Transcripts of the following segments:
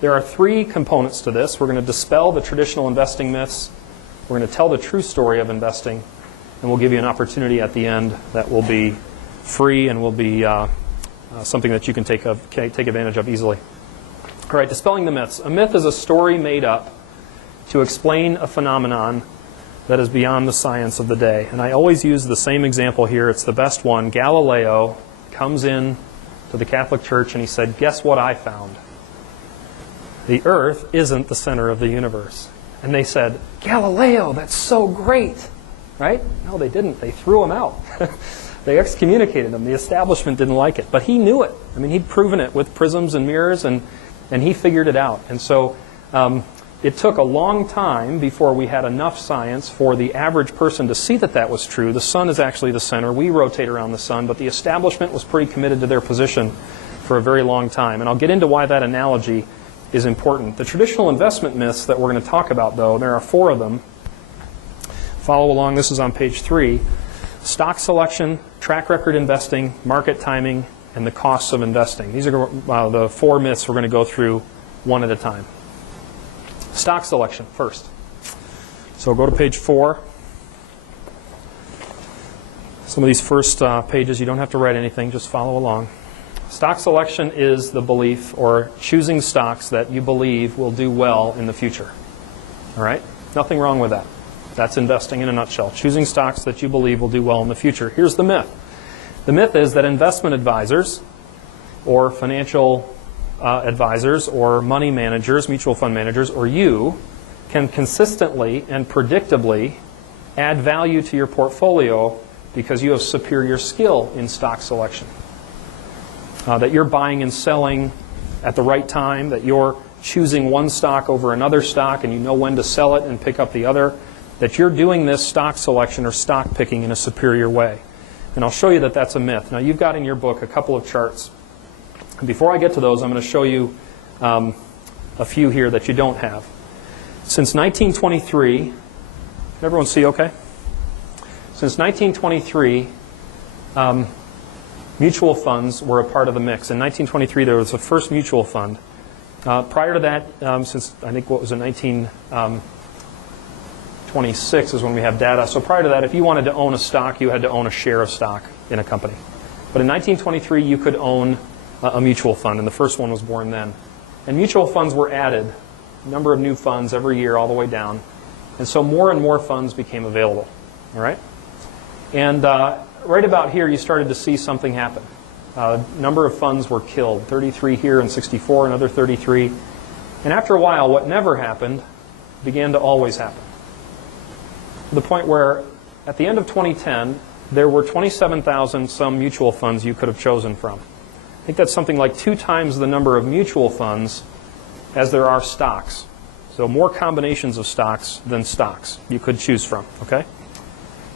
There are three components to this. We're going to dispel the traditional investing myths. We're going to tell the true story of investing. And we'll give you an opportunity at the end that will be free and will be something that you can take advantage of easily. All right, dispelling the myths. A myth is a story made up to explain a phenomenon that is beyond the science of the day. And I always use the same example here. It's the best one. Galileo comes in to the Catholic Church and he said, guess what I found? The earth isn't the center of the universe. And they said, Galileo, that's so great. Right? No, they didn't. They threw him out. They excommunicated him. The establishment didn't like it. But he knew it. I mean, he'd proven it with prisms and mirrors, and he figured it out. And so it took a long time before we had enough science for the average person to see that that was true. The sun is actually the center. We rotate around the sun. But the establishment was pretty committed to their position for a very long time. And I'll get into why that analogy is important. The traditional investment myths that we're going to talk about, though, there are 4 of them. Follow along. This is on page 3. Stock selection, track record investing, market timing, and the costs of investing. These are the 4 myths we're going to go through one at a time. Stock selection first. So go to page 4. Some of these first pages, you don't have to write anything, just follow along. Stock selection is the belief or choosing stocks that you believe will do well in the future. All right? Nothing wrong with that. That's investing in a nutshell. Choosing stocks that you believe will do well in the future. Here's the myth. The myth is that investment advisors or financial advisors or money managers, mutual fund managers, or you can consistently and predictably add value to your portfolio because you have superior skill in stock selection. That you're buying and selling at the right time, that you're choosing one stock over another stock and you know when to sell it and pick up the other, that you're doing this stock selection or stock picking in a superior way. And I'll show you that that's a myth. Now, you've got in your book a couple of charts. And before I get to those, I'm going to show you a few here that you don't have. Since 1923, everyone see okay? Since 1923, mutual funds were a part of the mix. In 1923, there was the first mutual fund. Prior to that, since I think what was in 1926 is when we have data. So prior to that, if you wanted to own a stock, you had to own a share of stock in a company. But in 1923, you could own a mutual fund, and the first one was born then. And mutual funds were added, a number of new funds every year all the way down. And so more and more funds became available. All right? And right about here, you started to see something happen. A number of funds were killed, 33 here and 64, another 33. And after a while, what never happened began to always happen. To the point where, at the end of 2010, there were 27,000 some mutual funds you could have chosen from. I think that's something like 2 times the number of mutual funds as there are stocks. So more combinations of stocks than stocks you could choose from. Okay?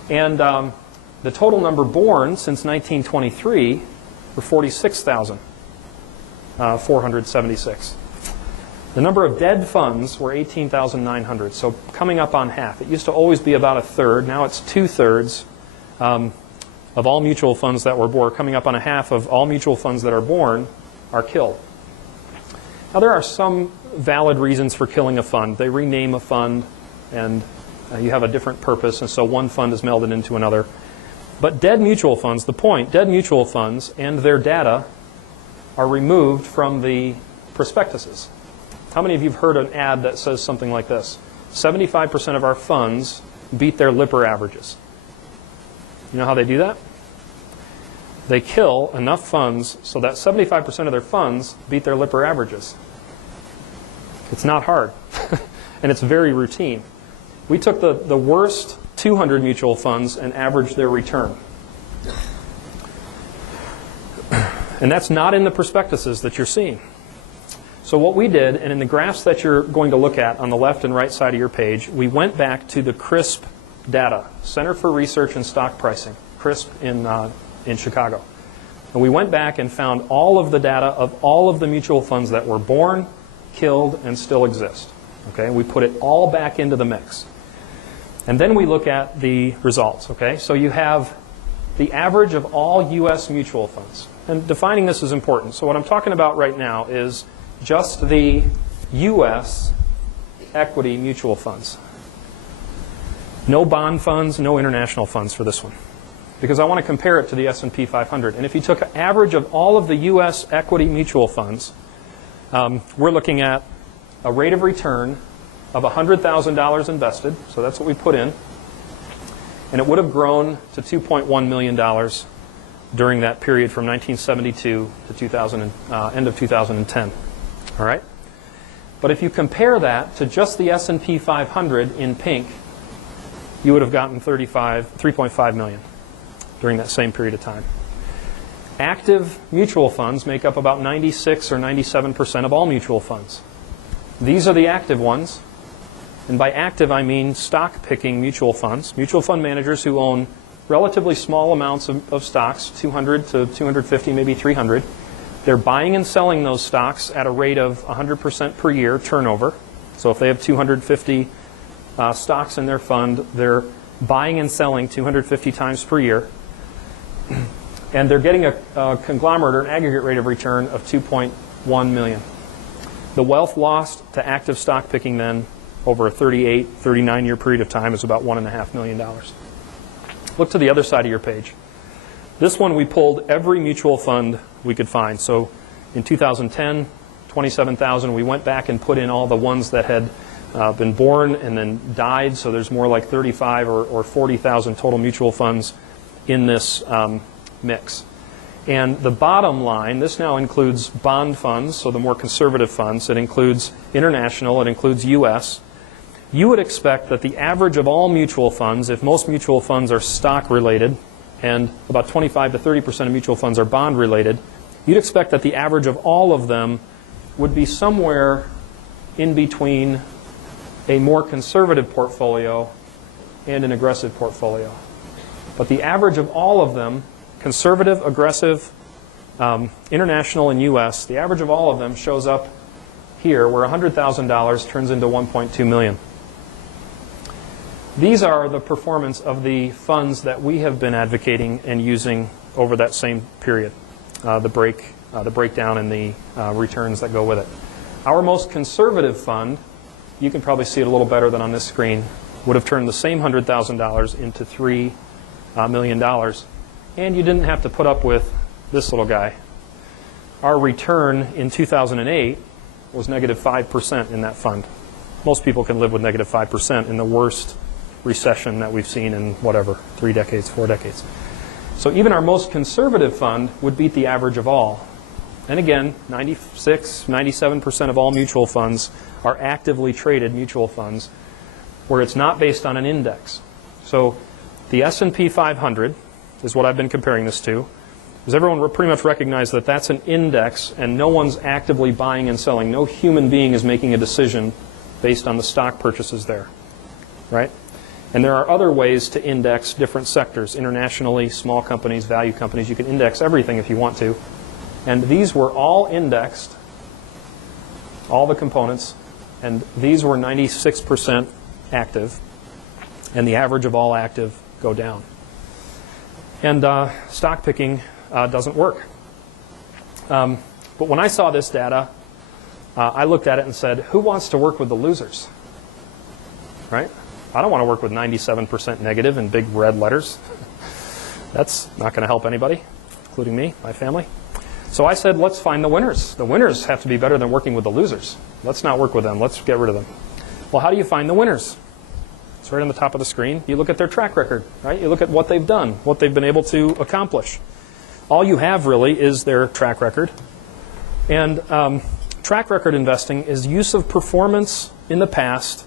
And the total number born since 1923 were 46,476. The number of dead funds were 18,900, so coming up on half. It used to always be about a third. Now it's 2/3 of all mutual funds that were born. Coming up on a half of all mutual funds that are born are killed. Now there are some valid reasons for killing a fund. They rename a fund, and you have a different purpose, and so one fund is melded into another. But dead mutual funds, the point, dead mutual funds and their data are removed from the prospectuses. How many of you have heard an ad that says something like this? 75% of our funds beat their Lipper averages. You know how they do that? They kill enough funds so that 75% of their funds beat their Lipper averages. It's not hard, and it's very routine. We took the worst 200 mutual funds and averaged their return. And that's not in the prospectuses that you're seeing. So what we did, and in the graphs that you're going to look at on the left and right side of your page, we went back to the CRSP data, Center for Research and Stock Pricing, CRSP in Chicago. And we went back and found all of the data of all of the mutual funds that were born, killed, and still exist. Okay? We put it all back into the mix. And then we look at the results. Okay? So you have the average of all U.S. mutual funds. And defining this is important. So what I'm talking about right now is just the U.S. equity mutual funds. No bond funds, no international funds for this one, because I want to compare it to the S&P 500. And if you took an average of all of the U.S. equity mutual funds, we're looking at a rate of return of $100,000 invested, so that's what we put in, and it would have grown to $2.1 million during that period from 1972 to end of 2010. All right? But if you compare that to just the S&P 500 in pink, you would have gotten $3.5 million during that same period of time. Active mutual funds make up about 96 or 97% of all mutual funds. These are the active ones. And by active, I mean stock-picking mutual funds, mutual fund managers who own relatively small amounts of stocks, 200 to 250, maybe 300. They're buying and selling those stocks at a rate of 100% per year turnover. So if they have 250 stocks in their fund, they're buying and selling 250 times per year. And they're getting a conglomerate or an aggregate rate of return of 2.1 million. The wealth lost to active stock picking then over a 38, 39-year period of time is about $1.5 million. Look to the other side of your page. This one we pulled every mutual fund we could find. So in 2010, 27,000, we went back and put in all the ones that had been born and then died. So there's more like 35 or 40,000 total mutual funds in this mix. And the bottom line, this now includes bond funds, so the more conservative funds. It includes international. It includes U.S. You would expect that the average of all mutual funds, if most mutual funds are stock-related, and about 25 to 30% of mutual funds are bond-related, you'd expect that the average of all of them would be somewhere in between a more conservative portfolio and an aggressive portfolio. But the average of all of them, conservative, aggressive, international, and U.S., the average of all of them shows up here where $100,000 turns into $1.2 million. These are the performance of the funds that we have been advocating and using over that same period, the breakdown and the returns that go with it. Our most conservative fund, you can probably see it a little better than on this screen, would have turned the same $100,000 into $3 million. And you didn't have to put up with this little guy. Our return in 2008 was negative 5% in that fund. Most people can live with negative 5% in the worst recession that we've seen in whatever, 3 decades, 4 decades. So even our most conservative fund would beat the average of all. And again, 96, 97% of all mutual funds are actively traded mutual funds where it's not based on an index. So the S&P 500 is what I've been comparing this to, because everyone pretty much recognizes that that's an index and no one's actively buying and selling. No human being is making a decision based on the stock purchases there, right? And there are other ways to index different sectors, internationally, small companies, value companies. You can index everything if you want to. And these were all indexed, all the components, and these were 96% active, and the average of all active go down. And stock picking doesn't work. But when I saw this data, I looked at it and said, who wants to work with the losers? Right? I don't want to work with 97% negative in big red letters. That's not going to help anybody, including me, my family. So I said, let's find the winners. The winners have to be better than working with the losers. Let's not work with them. Let's get rid of them. Well, how do you find the winners? It's right on the top of the screen. You look at their track record, right? You look at what they've done, what they've been able to accomplish. All you have really is their track record. And track record investing is use of performance in the past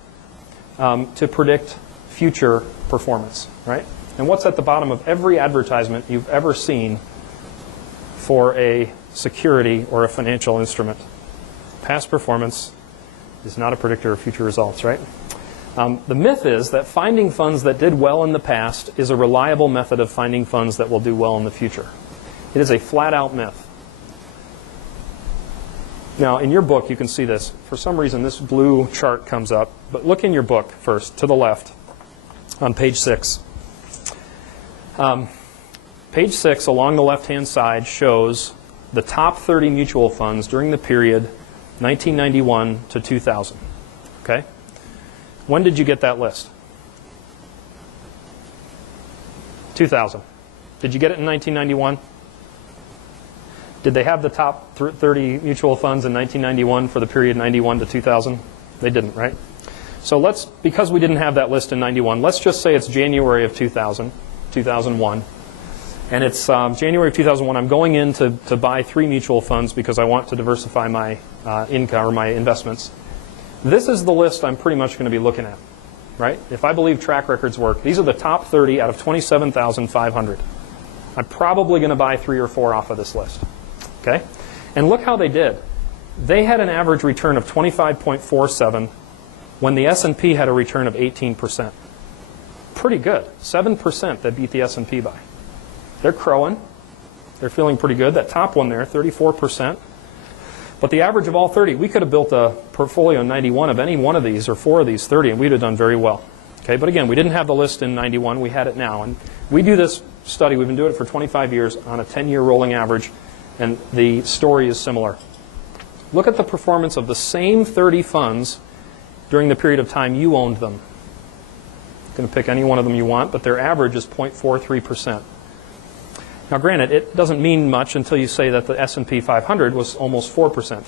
to predict future performance, right? And what's at the bottom of every advertisement you've ever seen for a security or a financial instrument? Past performance is not a predictor of future results, right? The myth is that finding funds that did well in the past is a reliable method of finding funds that will do well in the future. It is a flat-out myth. Now, in your book, you can see this. For some reason, this blue chart comes up. But look in your book first, to the left, on page 6. Page 6 along the left-hand side shows the top 30 mutual funds during the period 1991 to 2000. Okay? When did you get that list? 2000. Did you get it in 1991? Did they have the top 30 mutual funds in 1991 for the period 91 to 2000? They didn't, right? So because we didn't have that list in 91, let's just say it's January of 2001. And it's January of 2001. I'm going in to buy 3 mutual funds because I want to diversify my income or my investments. This is the list I'm pretty much going to be looking at, right? If I believe track records work, these are the top 30 out of 27,500. I'm probably going to buy 3 or 4 off of this list. Okay? And look how they did. They had an average return of 25.47 when the S&P had a return of 18%. Pretty good. 7% that beat the S&P by. They're crowing. They're feeling pretty good. That top one there, 34%. But the average of all 30, we could have built a portfolio in 91 of any one of these or 4 of these 30, and we'd have done very well. Okay, but again, we didn't have the list in 91. We had it now. And we do this study. We've been doing it for 25 years on a 10-year rolling average, and the story is similar. Look at the performance of the same 30 funds during the period of time you owned them. You can pick any one of them you want, but their average is 0.43%. Now, granted, it doesn't mean much until you say that the S&P 500 was almost 4%,